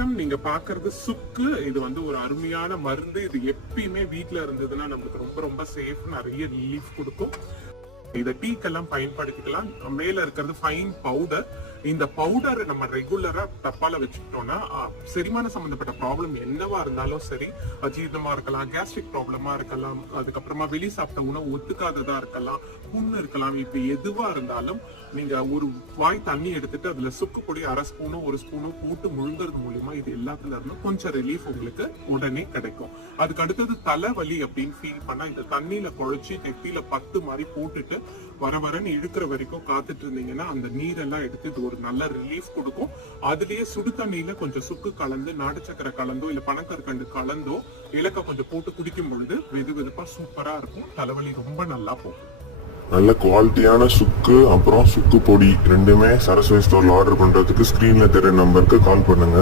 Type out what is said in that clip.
வணக்கம். நீங்க பாக்குறது சுக்கு. இது வந்து ஒரு அருமையான மருந்து. இது எப்பயுமே வீட்ல இருந்ததுன்னா நம்மளுக்கு ரொம்ப ரொம்ப சேஃப். நிறைய ரிலீஃப் கொடுக்கும். இத டீக்கெல்லாம் பயன்படுத்திக்கலாம். மேல இருக்கிறது ஃபைன் பவுடர். இந்த பவுடர் நம்ம ரெகுலரா டப்பால வச்சுக்கிட்டோம்னா செரிமான சம்பந்தப்பட்ட ப்ராப்ளம் என்னவா இருந்தாலும் சரி, அஜீரணமா இருக்கலாம், கேஸ்ட்ரிக் ப்ராப்ளமா இருக்கலாம், அதுக்கப்புறமா வெளி சாப்பிட்ட உணவு ஒத்துக்காததா இருக்கலாம், புண்ணு இருக்கலாம், இப்ப எதுவா இருந்தாலும் நீங்க ஒரு வாய் தண்ணி எடுத்துட்டு அதுல சுக்கு பொடி 1/2 ஸ்பூனோ 1 ஸ்பூனோ போட்டு முழுங்குறது மூலியமா இது எல்லாத்துல இருந்தும் கொஞ்சம் ரிலீஃப் உங்களுக்கு உடனே கிடைக்கும். அதுக்கு அடுத்தது தலைவலி அப்படின்னு ஃபீல் பண்ணா இந்த தண்ணியில குழைச்சி நெத்தியில 10 மாதிரி போட்டுட்டு வரன்னு இழுக்கிற வரைக்கும் காத்துட்டு இருந்தீங்கன்னா அந்த நீரெல்லாம் எடுத்து இது ஒரு நல்ல ரிலீஃப் கொடுக்கும். அதுலயே சுடு தண்ணியில கொஞ்சம் சுக்கு கலந்து, நாட்டு சக்கரை கலந்தோ இல்ல பனக்கற்கண்டு கலந்தோ இலக்க கொஞ்சம் போட்டு குடிக்கும் பொழுது வெது வெதுப்பா சூப்பரா இருக்கும். தலைவலி ரொம்ப நல்லா போகும். நல்ல குவாலிட்டியான சுக்கு அப்புறம் சுக்கு பொடி ரெண்டுமே சரஸ்வதி ஸ்டோர்ல ஆர்டர் பண்றதுக்கு ஸ்கிரீன்ல தெரிய நம்பருக்கு கால் பண்ணுங்க.